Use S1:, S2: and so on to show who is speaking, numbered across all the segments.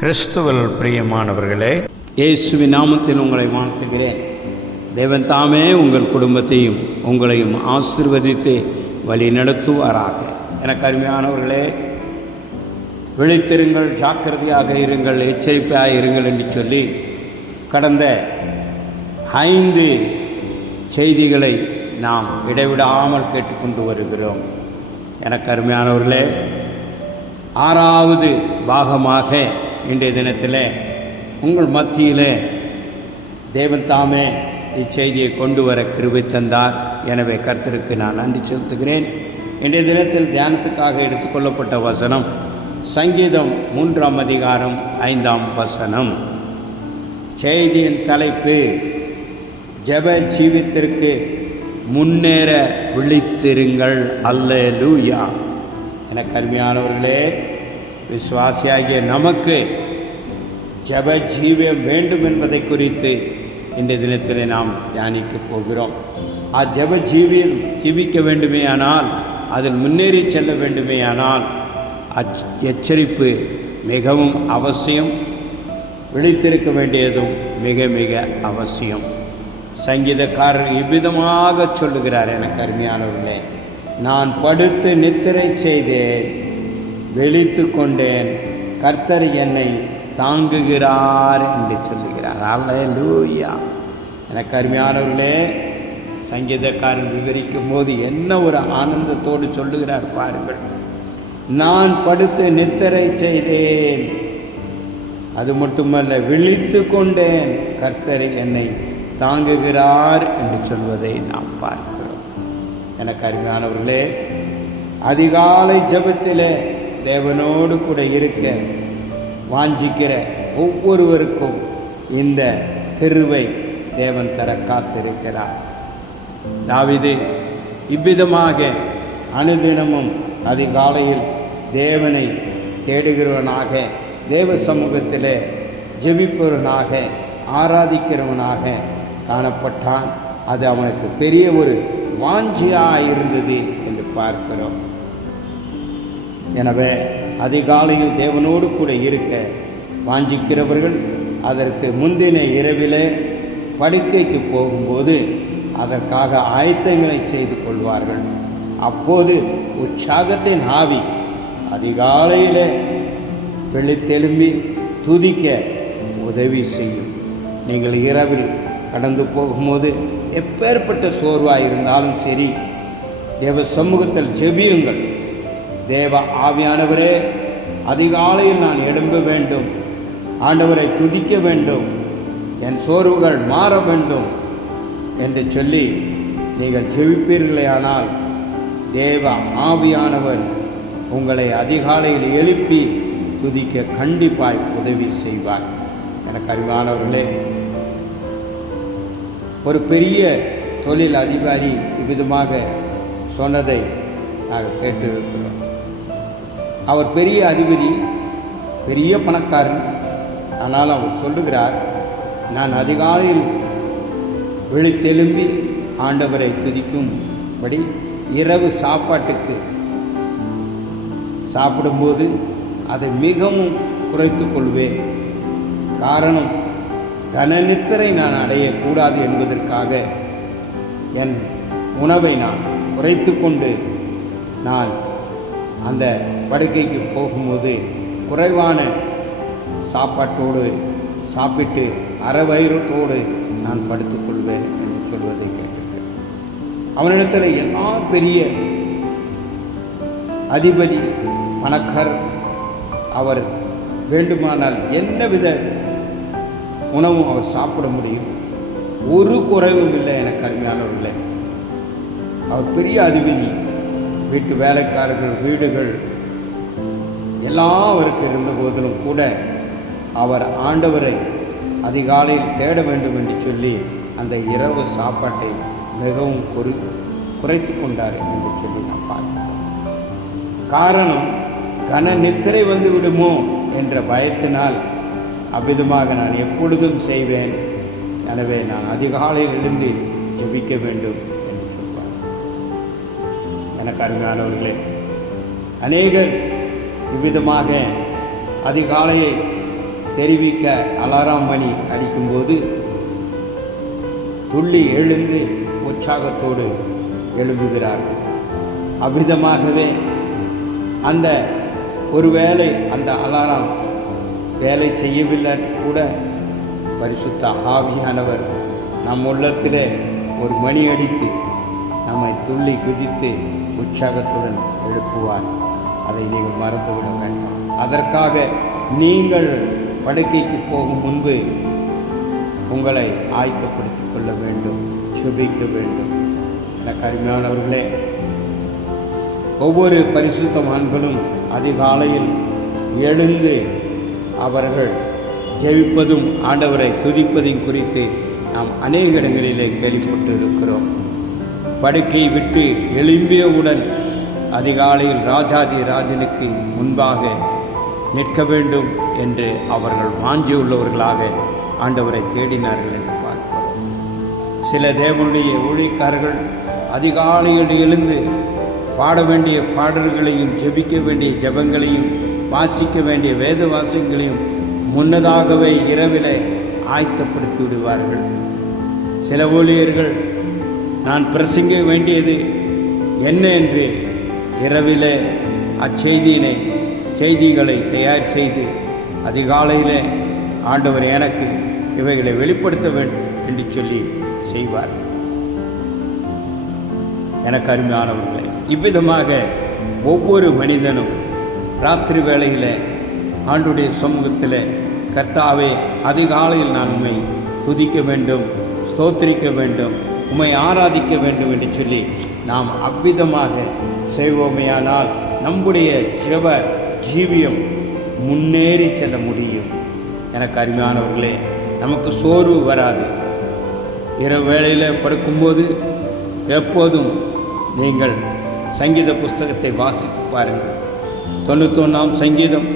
S1: கிறிஸ்துவல் பிரியமானவர்களே
S2: இயேசுவின் நாமத்தில் உங்களை வாழ்த்துகிறேன். தேவன் தாமே உங்கள் குடும்பத்தையும் உங்களையும் ஆசிர்வதித்து வழி நடத்துவாராக. எனக்கு அருமையானவர்களே விழித்திருங்கள் ஜாக்கிரதையாக இருங்கள் எச்சரிப்பாக இருங்கள் என்று சொல்லி கடந்த ஐந்து செய்திகளை நாம் இடைவிடாமல் கேட்டுக்கொண்டு வருகிறோம். எனக்கு அருமையானவர்களே ஆறாவது பாகமாக இன்றைய தினத்தில் உங்கள் மத்தியில் தேவன் தாமே இச்செய்தியை கொண்டு வர கிருபை தந்தார். எனவே கர்த்தருக்கு நான் நன்றி செலுத்துகிறேன். இன்றைய தினத்தில் தியானத்துக்காக எடுத்துக்கொள்ளப்பட்ட வசனம் சங்கீதம் மூன்றாம் அதிகாரம் ஐந்தாம் வசனம். செய்தியின் தலைப்பு ஜெப ஜீவித்திற்கு முன்னேற விழித்திருங்கள். அல்ல லூயா என கருமையானவர்களே விசுவாசியாகிய நமக்கு ஜப ஜீவியம் வேண்டும் என்பதை குறித்து இந்த தினத்தில் நாம் தியானிக்கப் போகிறோம். ஆ ஜப ஜீவியம் ஜீவிக்க வேண்டுமேயானால் அதில் முன்னேறி செல்ல வேண்டுமேயானால் அச் எச்சரிப்பு மிகவும் அவசியம். விழித்திருக்க வேண்டியதும் மிக மிக அவசியம். சங்கீதக்காரர் இவ்விதமாக சொல்லுகிறார் எனக்கு அருமையானவர்களே நான் படுத்து நித்திரை செய்தேன் வெளித்து கொண்டேன் கர்த்தர் என்னை தாங்குகிறார் என்று சொல்லுகிறார். அல்லே லூயா எனக்கு அருமையானவர்களே சங்கீதக்காரன் விவரிக்கும் போது என்ன ஒரு ஆனந்தத்தோடு சொல்லுகிறார் பாருங்கள். நான் படுத்து நித்திரை செய்தேன். அது மட்டுமல்ல விழித்து கொண்டேன் கர்த்தர் என்னை தாங்குகிறார் என்று சொல்வதை நாம் பார்க்கிறோம். எனக்கு அருமையானவர்களே அதிகாலை ஜபத்திலே தேவனோடு கூட இருக்க வாஞ்சிக்கிற ஒவ்வொருவருக்கும் இந்த திருவை தேவன் தர காத்திருக்கிறார். தாவிது இவ்விதமாக அனுதினமும் அதிகாலையில் தேவனை தேடுகிறவனாக தேவ சமூகத்தில் ஜெபிப்பவனாக ஆராதிக்கிறவனாக காணப்பட்டான். அது அவனுக்கு பெரிய ஒரு வாஞ்சியாக இருந்தது என்று பார்க்கிறோம். எனவே அதிகாலையில் தேவனோடு கூட இருக்க வாஞ்சிக்கிறவர்கள் அதற்கு முந்தின இரவிலே படுக்கைக்கு போகும்போது அதற்காக ஆயத்தங்களை செய்து கொள்வார்கள். அப்போது உற்சாகத்தின் ஆவி அதிகாலையிலே வெளித்தெலும்பி துதிக்க உதவி செய்யும். நீங்கள் இரவில் கடந்து போகும்போது எப்பேற்பட்ட சோர்வாக இருந்தாலும் சரி தேவ சமூகத்தில் ஜெபியுங்கள். தேவ ஆவியானவரே அதிகாலையில் நான் எழும்ப வேண்டும் ஆண்டவரை துதிக்க வேண்டும் என் சோர்வுகள் மாற வேண்டும் என்று சொல்லி நீங்கள் ஜெபிப்பீர்களேயானால் தேவ ஆவியானவர் உங்களை அதிகாலையில் எழுப்பி துதிக்க கண்டிப்பாய் உதவி செய்வார். எனக்கு அறிவானவர்களே ஒரு பெரிய தொழில் அதிகாரி இவ்விதமாக சொன்னதை நாங்கள் கேட்டிருக்கிறோம். அவர் பெரிய அதிபதி பெரிய பணக்காரன். ஆனால் அவர் சொல்லுகிறார் நான் அதிகாலையில் விழித்தெலும்பி ஆண்டவரை துதிக்கும்படி இரவு சாப்பாட்டுக்கு சாப்பிடும்போது அதை மிகவும் குறைத்து கொள்வேன். காரணம் கனநித்திரை நான் அடையக்கூடாது என்பதற்காக என் உணவை நான் குறைத்து கொண்டு நான் அந்த படுக்கைக்கு போகும்போது குறைவான சாப்பாட்டோடு சாப்பிட்டு அறவயிறத்தோடு நான் படுத்துக்கொள்வேன் என்று சொல்வதை கேட்டிருக்கேன் அவனிடத்தில் எல்லா பெரிய அதிபதி பணக்காரர் அவர் வேண்டுமானால் என்னவித உணவும் அவர் சாப்பிட முடியும்? ஒரு குறைவும் இல்லை எனக்கு அருமையானவர்களே. அவர் பெரிய அதிபதி வீட்டு வேலைக்காரர்கள் வீடுகள் எல்லாவருக்கும் இருந்த போதிலும் கூட அவர் ஆண்டவரை அதிகாலையில் தேட வேண்டும் என்று சொல்லி அந்த இரவு சாப்பாட்டை மிகவும் குறை குறைத்து கொண்டார் என்று சொல்லி நான் பார்க்கிறோம். காரணம் கன நித்திரை வந்து விடுமோ என்ற பயத்தினால் அவ்விதமாக நான் எப்பொழுதும் செய்வேன். எனவே நான் அதிகாலையில் எழுந்து ஜெபிக்க வேண்டும். எனக்கு அருமையானவர்களே அநேகர் இவ்விதமாக அதிகாலையை தெரிவிக்க அலாரம் மணி அடிக்கும்போது துள்ளி எழுந்து உற்சாகத்தோடு எழும்புகிறார்கள். அவ்விதமாகவே அந்த ஒருவேளை அந்த அலாரம் வேலை செய்யவில்லை கூட பரிசுத்த ஆவியானவர் நம் உள்ளத்தில் ஒரு மணி அடித்து நம்மை துள்ளி குதித்து உற்சாகத்துடன் எழுப்புவார். அதை நீங்கள் மறந்துவிட வேண்டாம். அதற்காக நீங்கள் படுக்கைக்கு போகும் முன்பு உங்களை ஆயத்தப்படுத்திக் கொள்ள வேண்டும் செபிக்க வேண்டும். எனக்கு அருமையானவர்களே ஒவ்வொரு பரிசுத்தவான்களும் அதிகாலையில் எழுந்து அவர்கள் ஜெபிப்பதும் ஆண்டவரை துதிப்பதையும் குறித்து நாம் அநேக இடங்களிலே கேள்விப்பட்டு இருக்கிறோம் படுக்கை விட்டு எழும்பியவுடன் அதிகாலையில் ராஜாதி ராஜனுக்கு முன்பாக நிற்க வேண்டும் என்று அவர்கள் வாஞ்சியுள்ளவர்களாக ஆண்டவரை தேடினார்கள் என்று பார்க்கிறோம். சில தேவனுடைய ஊழியக்காரர்கள் அதிகாலையில் எழுந்து பாட வேண்டிய பாடல்களையும் ஜெபிக்க வேண்டிய ஜெபங்களையும் வாசிக்க வேண்டிய வேத வாசங்களையும் முன்னதாகவே இரவிலே ஆயத்தப்படுத்தி விடுவார்கள். சில ஊழியர்கள் நான் பிரசங்க வேண்டியது என்ன என்று இரவிலே அச்செய்தியினை செய்திகளை தயார் செய்து அதிகாலையிலே ஆண்டவர் எனக்கு இவைகளை வெளிப்படுத்த வேண்டும் என்று சொல்லி செய்வார். எனக்கு அருமையானவர்களே இவ்விதமாக ஒவ்வொரு மனிதனும் ராத்திரி வேளையில் ஆண்டுடைய சமூகத்தில் கர்த்தாவே அதிகாலையில் நான் உண்மை துதிக்க வேண்டும் ஸ்தோத்திரிக்க வேண்டும் உம்மை ஆராதிக்க வேண்டும் என்று சொல்லி நாம் அவ்விதமாக செய்வோமேயானால் நம்முடைய ஜெப ஜீவியம் முன்னேறி செல்ல முடியும். எனக்கு அருமையானவர்களே நமக்கு சோர்வு வராது. இரவு வேளையில் படுக்கும்போது எப்போதும் நீங்கள் சங்கீத புஸ்தகத்தை வாசித்து பாருங்கள். தொண்ணூத்தொன்னாம் சங்கீதம்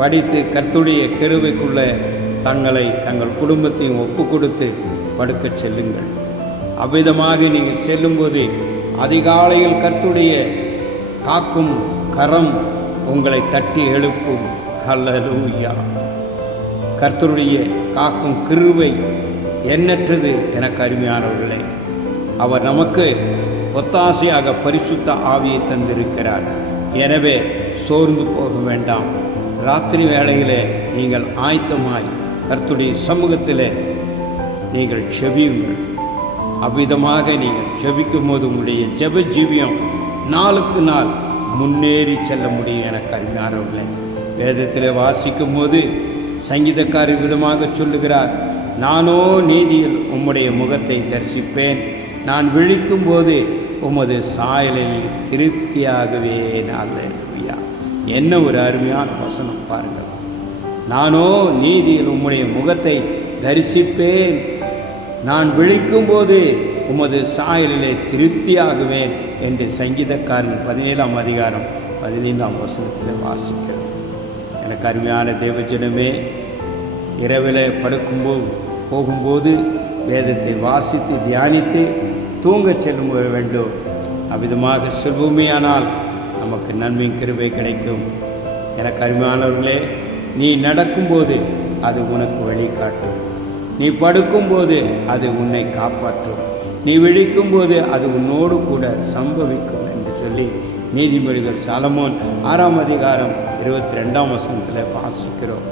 S2: படித்து கர்த்துடைய கருவைக்குள்ளே தங்களை தங்கள் குடும்பத்தையும் ஒப்பு கொடுத்து படுக்கச் செல்லுங்கள். அவ்விதமாக நீங்கள் செல்லும்போது அதிகாலையில் கர்த்துடைய காக்கும் கரம் உங்களை தட்டி எழுப்பும். ஹல்லலூயா. கர்த்தருடைய காக்கும் கிருவை எண்ணற்றது எனக்கு அருமையானவர்களே. அவர் நமக்கு ஒத்தாசையாக பரிசுத்த ஆவியை தந்திருக்கிறார். எனவே சோர்ந்து போக வேண்டாம். ராத்திரி வேளையிலே நீங்கள் ஆயத்தமாய் கர்த்துடைய சமூகத்தில் நீங்கள் செவியுங்கள் அவ்விதமாக நீங்கள் ஜபிக்கும் போது உங்களுடைய ஜப ஜீவியம் நாளுக்கு நாள் முன்னேறி செல்ல முடியும் என கருமையானவர்களே. வேதத்தில் வாசிக்கும் போது சங்கீதக்காரர் விதமாக சொல்லுகிறார் நானோ நீதியில் உம்முடைய முகத்தை தரிசிப்பேன். நான் விழிக்கும் போது உமது சாயலில் திருப்தியாகவே நல்லேலூயா என்ன ஒரு அருமையான வசனம் பாருங்கள். நானோ நீதியில் உம்முடைய முகத்தை தரிசிப்பேன். நான் விழிக்கும்போது உமது சாயலிலே திருப்தியாகுவேன் என்று சங்கீதக்காரன் பதினேழாம் அதிகாரம் பதினைந்தாம் வசனத்தில் வாசிக்கிறோம் எனக்கு அருமையான தேவஜனமே இரவில் படுக்கும்போது போகும்போது வேதத்தை வாசித்து தியானித்து தூங்கச் செல்லும் வேண்டும். அவ்விதமாக செல்வோமேயானால் நமக்கு நன்மையும் கிருபை கிடைக்கும். எனக்கு அருமையானவர்களே நீ நடக்கும்போது அது உனக்கு வழிகாட்டும். நீ படுக்கும்போது அது உன்னை காப்பாற்றும். நீ விழிக்கும்போது அது உன்னோடு கூட சம்பவிக்கும் என்று சொல்லி நீதிபதிகள் சலமோன் ஆறாம் அதிகாரம் இருபத்தி ரெண்டாம் வசனத்தில் வாசிக்கிறோம்.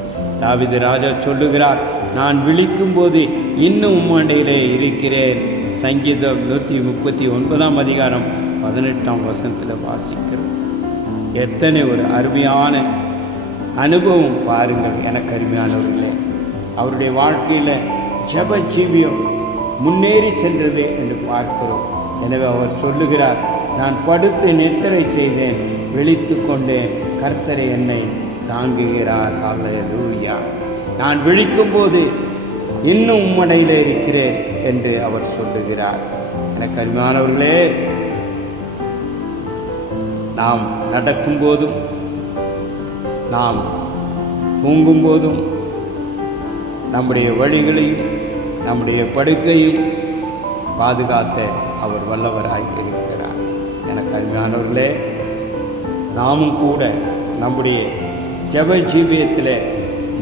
S2: தாவிது ராஜா சொல்லுகிறார் நான் விழிக்கும்போது இன்னும் உம்மாண்டையிலே இருக்கிறேன். சங்கீதம் நூற்றி முப்பத்தி ஒன்பதாம் அதிகாரம் பதினெட்டாம் வசனத்தில் வாசிக்கிறோம். எத்தனை ஒரு அருமையான அனுபவம் பாருங்கள் எனக்கு அருமையானவர்களே. அவருடைய வாழ்க்கையில் ஜப ஜீவியம் முன்னேறி சென்றது என்று பார்க்கிறோம். எனவே அவர் சொல்லுகிறார் நான் படுத்து நித்திரை செய்தேன் விழித்து கொண்டேன். கர்த்தரை என்னை தாங்குகிறார். அல்லூயா நான் விழிக்கும்போது இன்னும் உம்மடையில் இருக்கிறேன் என்று அவர் சொல்லுகிறார். எனக்கு அருமையானவர்களே நாம் நடக்கும்போதும் நாம் தூங்கும்போதும் நம்முடைய வழிகளையும் நம்முடைய படுக்கையும் பாதுகாத்த அவர் வல்லவராய் இருக்கிறார். எனக்கு அருமையானவர்களே நாமும் கூட நம்முடைய ஜப ஜீவியத்தில்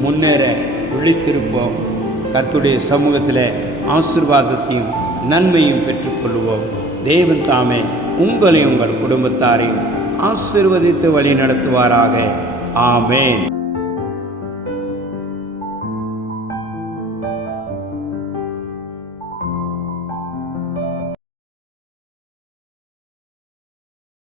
S2: முன்னேற விழித்திருப்போம். கர்த்துடைய சமூகத்தில் ஆசீர்வாதத்தையும் நன்மையும் பெற்றுக்கொள்வோம் தேவன் தாமே உங்களையும் உங்கள் குடும்பத்தாரையும் ஆசிர்வதித்து வழி நடத்துவாராக ஆமேன்.